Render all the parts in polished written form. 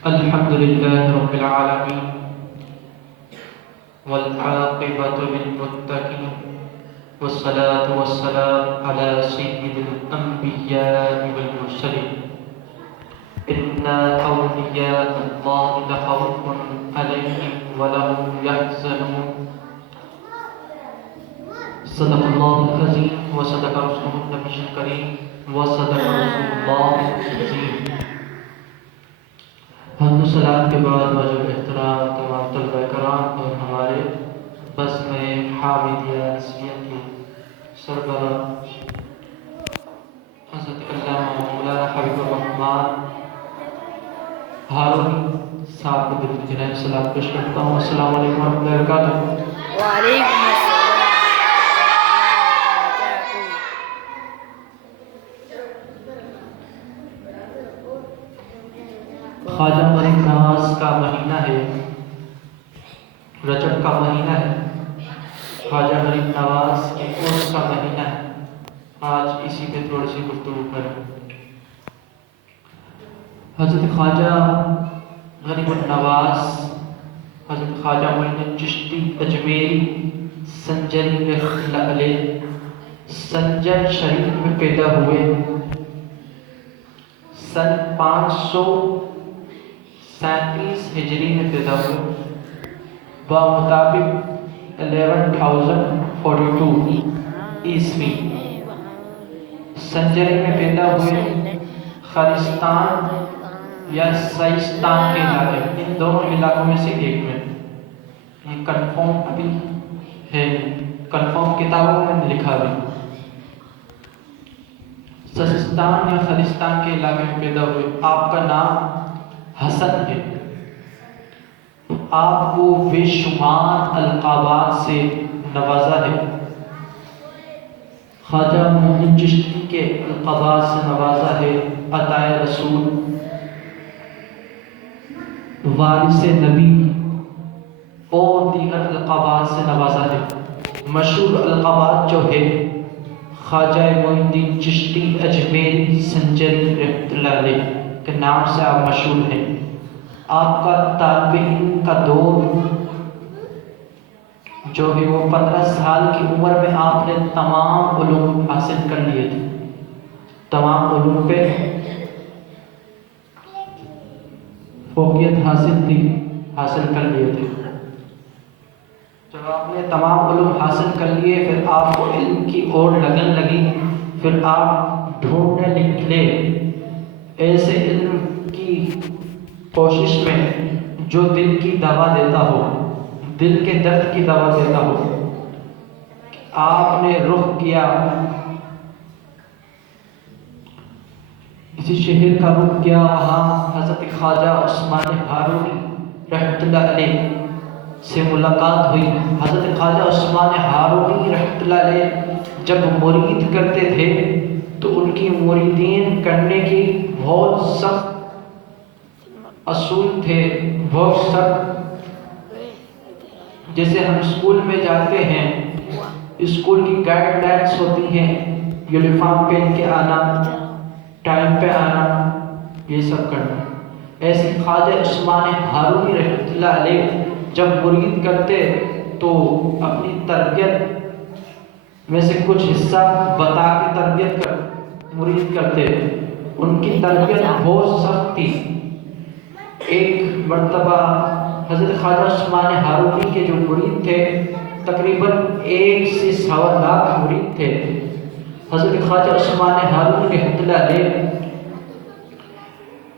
الحمد لله رب العالمين والعاقبة للمتقين والصلاة والسلام على سيد الأنبياء والمرسلين إن أولياء الله لا خوف عليهم ولا هم يحزنون. صدق الله العظيم وصدق رسوله النبي الكريم وصدق رسول الله العظيم. حمد و صلاۃ کے بعد واجب احترام تمام طلبہ کرام اور ہمارے بس میں حامدیہ نسبیہ کے سربراہ حضرت علامہ مولانا حبیب الرحمن ہارونی صاحب کو دل کی جناب سلام پیش کرتا ہوں. السلام علیکم ورحمۃ اللہ وبرکاتہ. وعلیکم السلام. خواجہ غریب نواز کا مہینہ ہے، رجب کا مہینہ ہے، خواجہ غریب نواز کے عرس کا مہینہ ہے. آج اسی پہ تھوڑی سی گفتگو کریں. حضرت خواجہ غریب النواز حضرت خواجہ معین الدین چشتی اجمیری سنجری رحمۃ اللہ علیہ سنجر شریف میں پیدا ہوئے. سن 537 ہجری میں پیدا ہوئے بمطابق 11,042 عیسوی. سنجری میں پیدا ہوئے. خالستان یا سائستان کے علاقے، ان دونوں علاقوں میں سے ایک میں، یہ کنفرم ابھی ہے، کنفرم کتابوں میں لکھا بھی. سائستان یا خالستان کے علاقے میں پیدا ہوئے. آپ کا نام حسن ہے. آپ کو بے شمار القابات سے نوازا ہے. خواجہ معین الدین چشتی کے القابات سے نوازا ہے. عطائے رسول، وارث نبی اور دیگر القابات سے نوازا ہے. مشہور القابات جو ہے خواجہ معین الدین چشتی اجمیری سنجری رحمۃ اللہ علیہ کے نام سے آپ مشہور ہیں. آپ کا طالب علم کا دور جو ہے وہ 15 سال کی عمر میں آپ نے تمام علوم حاصل کر لیے تھے. تمام علوم پہ فوقیت حاصل کر لیے تھے. جب آپ نے تمام علوم حاصل کر لیے، پھر آپ کو علم کی اور لگن لگی. پھر آپ ڈھونڈنے نکلے ایسے علم کی کوشش میں جو دل کی دوا دیتا ہو، دل کے درد کی دوا دیتا ہو. آپ نے رخ کیا، اسی شہر کا رخ کیا. وہاں حضرت خواجہ عثمان ہارونی رحمۃ اللہ علیہ سے ملاقات ہوئی. حضرت خواجہ عثمان ہارونی رحمۃ اللہ علیہ جب مرید کرتے تھے تو ان کی مریدین کرنے کی بہت سخت اصول تھے، بہت سخت. جیسے ہم اسکول میں جاتے ہیں، اسکول کی گائیڈ لائنس ہوتی ہیں، یونیفارم پہن کے آنا، ٹائم پہ آنا، یہ سب کرنا. ایسے خواجہ عثمان ہارونی رحمۃ اللہ علیہ جب مرید کرتے تو اپنی تربیت میں سے کچھ حصہ بتا کے تربیت مرید کرتے. ان کی تربیت بہت سخت تھی. ایک مرتبہ حضرت خواجہ عثمان ہارونی کے جو مرید تھے تقریباً 1 سے 1.25 لاکھ مرید تھے. حضرت خواجہ عثمان ہارونی رحمۃ اللہ علیہ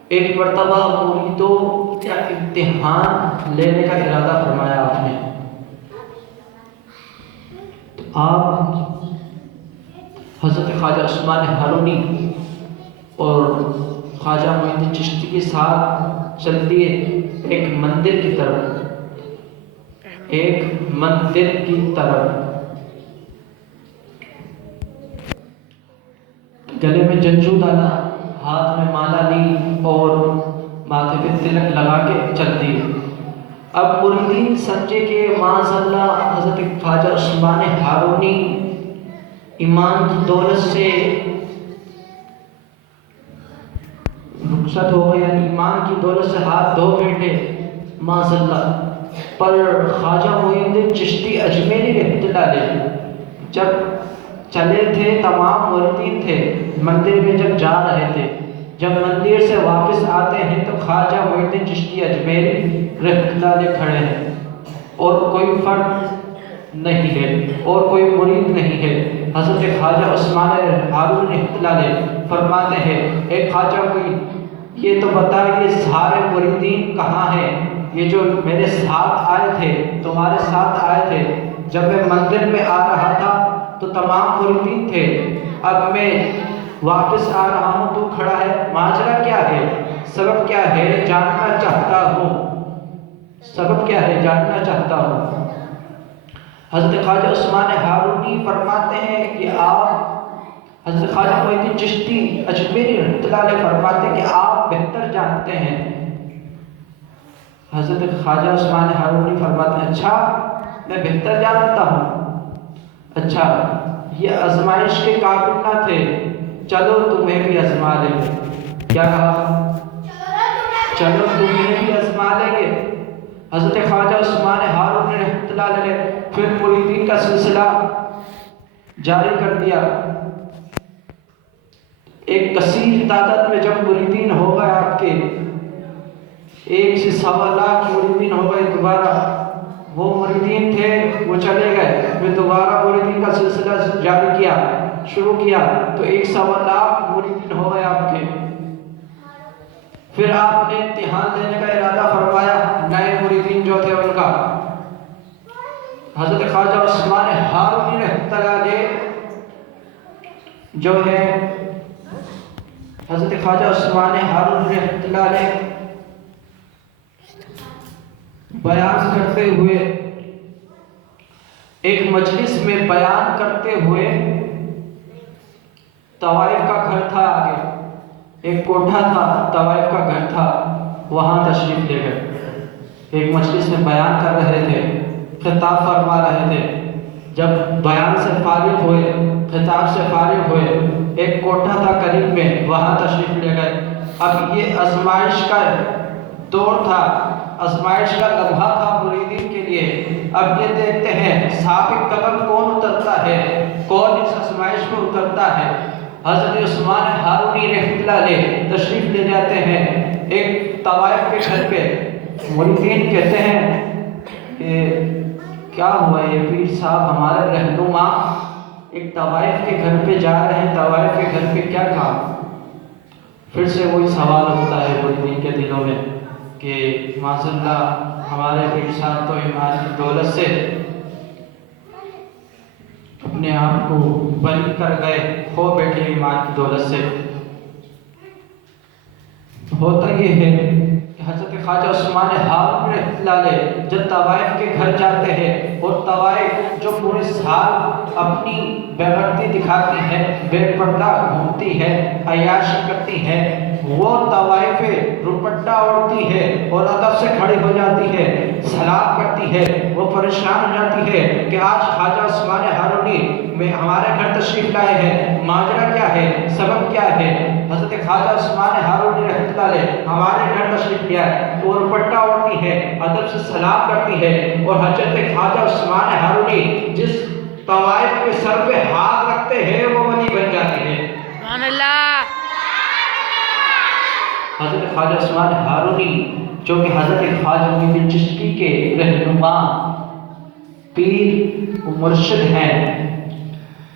ایک مرتبہ مریدوں کا امتحان لینے کا ارادہ فرمایا آپ نے. تو آپ حضرت خواجہ عثمان ہارونی اور خواجہ معین الدین چشتی کے ساتھ چل دیے ایک مندر کی طرف. گلے میں جنجو ڈالا، ہاتھ میں مالا لی اور ماتھے پہ تلک لگا کے چل دیے. اب مریدین سمجھے کہ معاذ اللہ حضرت خواجہ عثمان ہارونی ایمان کی دولت سے رخصت ہو گئے، یعنی ایمان کی دولت سے ہاتھ دھو بیٹھے ماذ اللہ۔ پر خواجہ معین الدین چشتی اجمیری رحمۃ اللہ علیہ جب چلے تھے، تمام مریدین تھے مندر میں، جب جا رہے تھے، جب مندر سے واپس آتے ہیں تو خواجہ معین الدین چشتی اجمیری رحمۃ اللہ علیہ کھڑے ہیں، اور کوئی فرد نہیں ہے اور کوئی مرید نہیں ہے۔ حضرت خواجہ عثمان ہارون رحمۃ اللہ علیہ فرماتے ہیں، اے خواجہ معین، یہ تو بتا یہ سارے مریدین کہاں ہیں؟ یہ جو میرے ساتھ آئے تھے، تمہارے ساتھ آئے تھے، جب میں مندر میں آ رہا تھا تو تمام مریدین تھے، اب میں واپس آ رہا ہوں تو کھڑا ہے، ماجرا کیا ہے؟ سبب کیا ہے؟ جاننا چاہتا ہوں، سبب کیا ہے؟ جاننا چاہتا ہوں۔ حضرت خواجہ عثمان ہارونی فرماتے ہیں کہ آپ، حضرت خواجہ معین الدین چشتی اجمیری رحمۃ اللہ علیہ فرماتے ہیں کہ آپ بہتر جانتے ہیں۔ حضرت خواجہ عثمان ہارونی فرماتے ہیں، اچھا میں بہتر جانتا ہوں، اچھا یہ آزمائش کے قابل نہ تھے، چلو تمہیں بھی آزما لیں گے۔ کیا کہا؟ چلو تمہیں بھی آزما لیں گے۔ حضرت خواجہ عثمان ہارون رحمۃ اللہ علیہ پھر مریدین کا سلسلہ جاری کر دیا۔ ایک کثیر تعداد میں جب مریدین ہو گئے، آپ کے 1 سے 1.25 لاکھ مریدین ہو گئے، دوبارہ وہ مریدین تھے وہ چلے گئے، پھر دوبارہ مریدین کا سلسلہ جاری کیا، شروع کیا، تو 1 سے 1.25 لاکھ مریدین ہو گئے آپ کے۔ پھر آپ نے امتحان دینے کا ارادہ فرمایا، نئے مریدین جو تھے ان کا۔ حضرت خواجہ عثمان ہارونی رحمۃ اللہ علیہ جو ہے، حضرت خواجہ عثمان ہارونی رحمۃ اللہ علیہ بیان کرتے ہوئے، ایک مجلس میں بیان کرتے ہوئے، طوائف کا گھر تھا آگے، ایک کوٹھا تھا، طوائف کا گھر تھا، وہاں تشریف لے گئے۔ ایک مجلس میں بیان کر رہے تھے، خطاب فرما رہے تھے، جب بیان سے فارغ ہوئے، خطاب سے فارغ ہوئے، ایک کوٹھا تھا قریب میں، وہاں تشریف لے گئے۔ اب یہ آزمائش کا دور تھا، آزمائش کا لمحہ تھا مریدین کے لیے۔ اب یہ دیکھتے ہیں ثابت قدم کون اترتا ہے، کون اس آزمائش میں اترتا ہے۔ حضرت عثمان ہارونی رحمۃ اللہ علیہ تشریف لے جاتے ہیں ایک طوائف کے گھر پہ۔ مریدین کہتے ہیں کہ کیا ہوا یہ پیر صاحب ہمارے رہنما ایک طوائف کے گھر پہ جا رہے ہیں، طوائف کے گھر پہ کیا کام؟ پھر سے وہی سوال ہوتا ہے مریدین کے دلوں میں کہ معاذ اللہ ہمارے پیر صاحب تو ایمان کی دولت سے اپنے آپ کو بری کر گئے، کھو بیٹھے ایمان کی دولت سے۔ ہوتا یہ ہے کہ حضرت خواجہ عثمان ہارون رحمۃ اللہ علیہ جب طوائف کے گھر جاتے ہیں، اور طوائف جو پورے سال اپنی بے غیرتی دکھاتی ہے، بے پردہ گھومتی ہے، عیاشی کرتی ہے، وہ طوائف دوپٹہ اوڑھتی ہے اور ادب سے کھڑی ہو جاتی ہے، سلام کرتی ہے، وہ پریشان ہو جاتی ہے کہ آج خواجہ عثمان ہارونی میں ہمارے گھر تشریف لائے ہیں، ماجرا کیا ہے، سبب کیا ہے؟ حضرت خواجہ عثمان ہارونی رحمۃ اللہ علیہ ہمارے گھر تشریف لیا ہے، وہ دوپٹہ اوڑھتی ہے، ادب سے سلام کرتی ہے، اور حضرت خواجہ عثمان ہارونی جس طوائف کے سر پہ ہاتھ رکھتے ہیں وہ ولی بن جاتی ہے۔ سبحان اللہ۔ حضرت خواجہ عثمان ہارونی جو کہ حضرت خواجہ معین الدین چشتی کے رہنما، پیر و مرشد ہیں،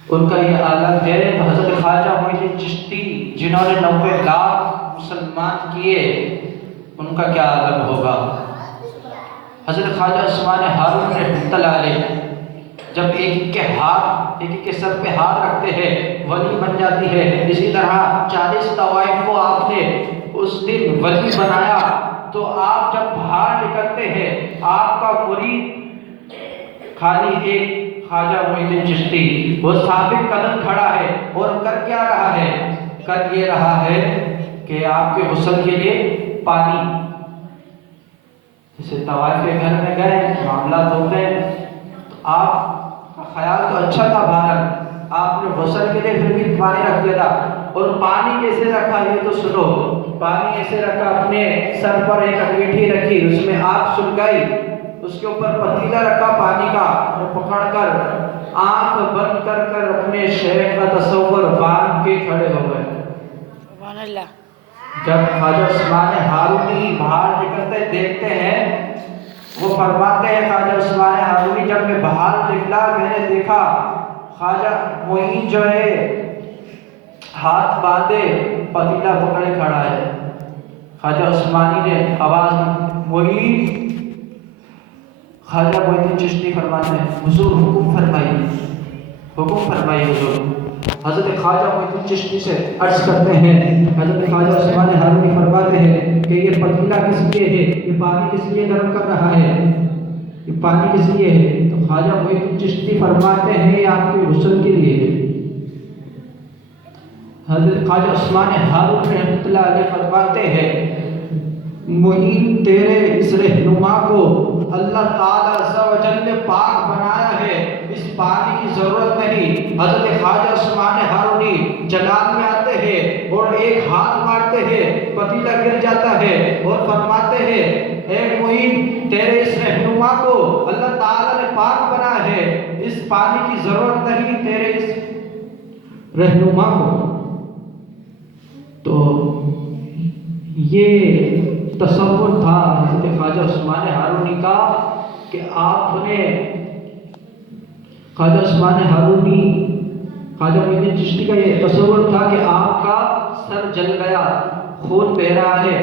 ان کا یہ عالم ہے۔ تو حضرت خواجہ معین الدین چشتی جنہوں نے 90 لاکھ مسلمان کیے، ان کا کیا عالم ہوگا؟ حضرت خواجہ عثمان ہارون رحمۃ اللہ علیہ جب ایک کے سر پہ ہاتھ رکھتے ہیں ولی بن جاتی ہے۔ اسی طرح 40 طوائف کو آپ نے اس دن ولی بنایا، تو آپ جب باہر نکلتے ہیں آپ کا مرید خالی ایک خواجہ معین الدین چشتی، وہ ثابت قدم کھڑا ہے، اور کر کیا رہا ہے؟ کر یہ رہا ہے کہ آپ کے غسل کے لیے پانی، جیسے طوائف کے گھر میں گئے معاملات ہوتے ہیں، تو آپ کا خیال تو اچھا تھا، بھارت آپ نے غسل کے لیے پھر بھی پانی رکھ دیا تھا، اور پانی کیسے رکھا یہ تو سنو۔ پانی ایسے رکھا، اپنے سر پر ایک انگیٹھی رکھی، اس میں آگ سلگائی، اس کے اوپر پتیلا رکھا پانی کا، وہ پکڑ کر آنکھ بند کر کر اپنے شیخ کا تصور باندھ کے کھڑے ہو گئے۔ سبحان اللہ۔ جب خواجہ عثمان ہارونی باہر نکلتے دیکھتے ہیں، وہ فرماتے ہیں خواجہ عثمان ہارونی جب میں باہر نکلا میں نے دیکھا خواجہ معین جو ہے ہاتھ باندھے پتیلا پکڑے کھڑا ہے۔ خواجہ عثمانی نے آواز معین، خواجہ معین الدین چشتی فرماتے ہیں حضور حکم فرمائیے، حکم فرمائیے حضور۔ حضرت خواجہ معین الدین چشتی سے عرض کرتے ہیں، حضرت خواجہ عثمان ہارونی فرماتے ہیں کہ یہ پتیلا کس لیے ہے، یہ پانی کس لیے گرم کر رہا ہے، یہ پانی کس لیے ہے؟ تو خواجہ معین الدین چشتی فرماتے ہیں یہ آپ کے غسل کے لیے ہے۔ حضرت خواجہ عثمان ہارونی رحمۃ اللہ علیہ فرماتے ہیں معین تیرے اس رہنما کو اللہ تعالیٰ عز و جل نے پاک بنایا ہے، اس پانی کی ضرورت نہیں۔ حضرت خواجہ عثمان ہارونی جلال میں آتے ہیں اور ایک ہاتھ مارتے ہیں، پتیلا گر جاتا ہے اور فرماتے ہیں اے معین تیرے اس رہنما کو اللہ تعالیٰ نے پاک بنایا ہے، اس پانی کی ضرورت نہیں تیرے اس رہنما کو۔ تو یہ تصور تھا حضرت خواجہ عثمان ہارونی کا کہ آپ نے خواجہ عثمان ہارونی خواجہ معین الدین چشتی کا یہ تصور تھا کہ آپ کا سر جل گیا، خون بہہ رہا ہے،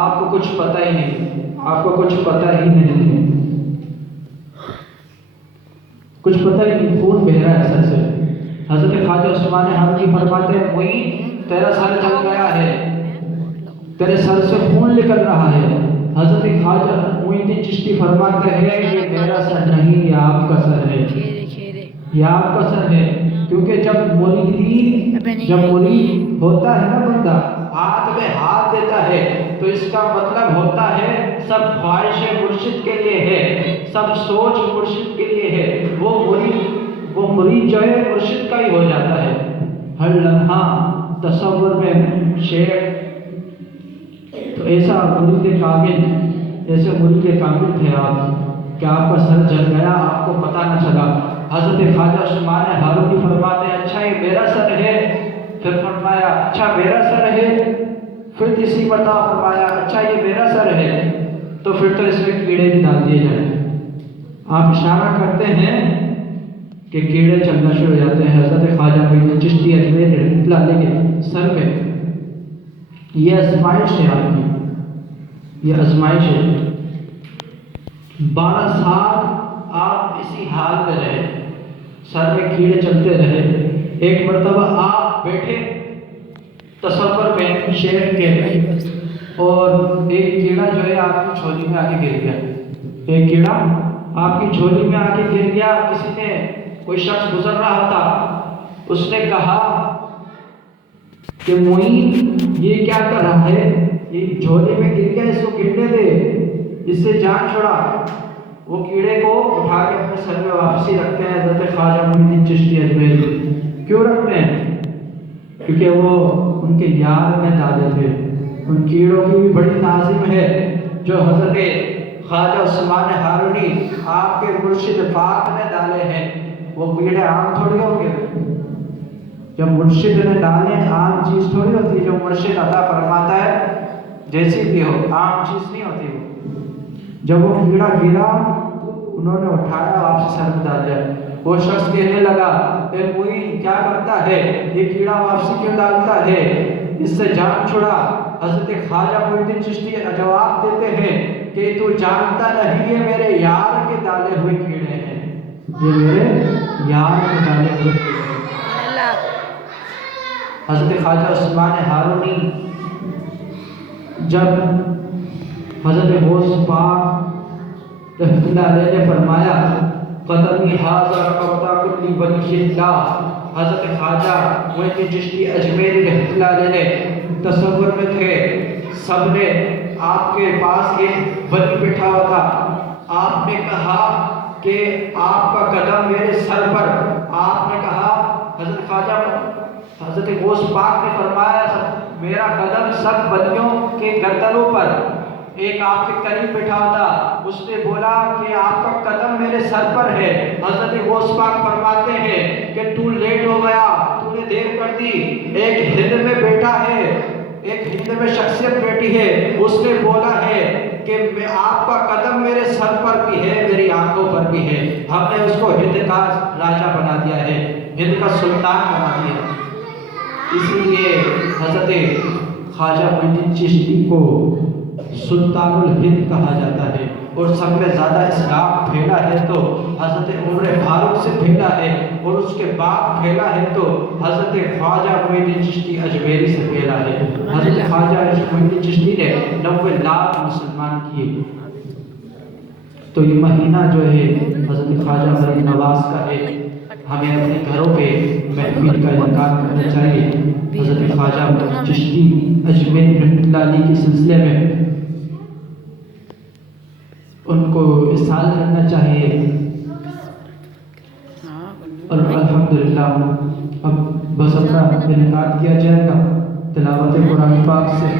آپ کو کچھ پتہ ہی نہیں، آپ کو کچھ پتہ ہی نہیں ہے، کچھ پتہ ہی نہیں، خون بہہ رہا ہے سر سے۔ حضرت خواجہ عثمان ہارونی فرماتے ہیں معین تیرا سر جل گیا ہے، تیرے سر سے خون نکل رہا ہے۔ حضرت خواجہ معین الدین چشتی فرماتے ہیں یہ میرا سر نہیں، یہ آپ کا سر ہے، یہ آپ کا سر ہے۔ کیونکہ جب مرید ہوتا ہے نا بندہ، ہاتھ میں ہاتھ دیتا ہے تو اس کا مطلب ہوتا ہے سب خواہش مرشد کے لیے ہے، سب سوچ مرشد کے لیے ہے، وہ مرید جو ہے مرشد کا ہی ہو جاتا ہے۔ ہر لمحہ تصور میں شیخ تو ایسا مرید کامل، ایسے مرید کامل تھے آپ کہ آپ کا سر جل گیا، آپ کو پتہ نہ چلا۔ حضرت خواجہ عثمان ہارونی فرماتے ہیں اچھا یہ میرا سر ہے، پھر فرمایا اچھا میرا سر ہے، پھر تیسری مرتبہ فرمایا اچھا یہ میرا سر ہے، تو پھر تو اس میں کیڑے بھی ڈال دیے جائیں۔ آپ اشارہ کرتے ہیں کہ کیڑے چلنا شروع ہو جاتے ہیں حضرت خواجہ معین الدین چشتی اجمیر رحمۃ اللہ علیہ کے سر میں۔ یہ آزمائش ہے آپ کی، یہ آزمائش ہے۔ 12 سال آپ اسی حال میں رہے، سر میں کیڑے چلتے رہے۔ ایک مرتبہ آپ بیٹھے تصور میں شیخ کے، اور ایک کیڑا جو ہے آپ کی جھولی میں آ کے گر گیا، ایک کیڑا آپ کی جھولی میں آ کے گر گیا۔ کسی نے، کوئی شخص گزر رہا تھا، اس نے کہا کہ معین یہ کیا کر رہا ہے، یہ جھولی میں گر گیا، اس کو گرنے دے، اس سے جان چھڑا۔ وہ کیڑے کو اٹھا کے اپنے سر میں واپسی رکھتے ہیں حضرت خواجہ معین الدین چشتی اجمیری۔ کیوں رکھتے ہیں؟ کیونکہ وہ ان کے یار میں ڈالے تھے۔ ان کیڑوں کی بھی بڑی تعظیم ہے جو حضرت خواجہ عثمان ہارونی آپ کے مرشد پاک نے ڈالے ہیں۔ وہ کیڑے عام تھوڑی ہوں گے، جب مرشد نے ڈالے عام چیز تھوڑی ہوتی، جو مرشد عطا فرماتا ہے جیسی بھی ہو، عام چیز نہیں ہوتی وہ۔ جب وہ کیڑا گرا انہوں نے اٹھایا، واپس سر میں ڈال دیا۔ وہ شخص کہنے لگا اے معین کیا کرتا ہے، یہ کیڑا واپسی کیوں ڈالتا ہے، اس سے جان چھڑا۔ حضرت خواجہ معین الدین چشتی جواب دیتے ہیں کہ تو جانتا نہیں، یہ میرے یار کے ڈالے ہوئے کیڑے ہیں، یہ میرے یار کے ڈالے ہوئے کیڑے ہیں۔ حضرت خواجہ عثمان ہارونی جب حضرت غوث پاک رحمۃ اللہ علیہ نے فرمایا قدمی ھذا قبضہ کل ولی اللہ، حضرت خواجہ معین الدین چشتی اجمیری رحمۃ اللہ علیہ نے تصور میں تھے، سب نے آپ کے پاس ایک ولی بیٹھا ہوا تھا۔ آپ نے کہا کہ آپ کا قدم میرے سر پر، آپ نے کہا حضرت خواجہ حضرت غوث پاک نے فرمایا میرا قدم سب ولیوں کے گردنوں پر ایک آپ کے قریب بٹھا تھا، اس نے بولا کہ آپ کا قدم میرے سر پر ہے۔ حضرت غوث پاک فرماتے ہیں کہ تو لیٹ ہو گیا، تو نے دیر کر دی۔ ایک ہند میں بیٹا ہے، ایک ہند میں شخصیت بیٹی ہے، اس نے بولا ہے کہ آپ کا قدم میرے سر پر بھی ہے، میری آنکھوں پر بھی ہے۔ ہم نے اس کو ہند کا راجہ بنا دیا ہے، ہند کا سلطان بنا دیا۔ اسی لیے حضرت خواجہ معین الدین چشتی کو سلطان الہند کہا جاتا ہے، اور سب میں زیادہ اسلام پھیلا ہے تو حضرت عمر فاروق سے پھیلا ہے، اور اس کے بعد پھیلا ہے تو حضرت خواجہ معین الدین چشتی اجمیری سے پھیلا ہے۔ حضرت خواجہ معین الدین چشتی نے 90 لاکھ مسلمان کیے۔ تو یہ مہینہ جو ہے حضرت خواجہ فرید نواز کا ہے، ہمیں اپنے گھروں پہ محفل کا انعقاد کرنا چاہیے۔ حضرت خواجہ معین الدین چشتی اجمیر رحمۃ اللہ علیہ کے سلسلے میں ان کو اصحال کرنا چاہیے۔ اور الحمدللہ اب بس اپنا انعقاد کیا جائے گا تلاوت قرآن پاک سے۔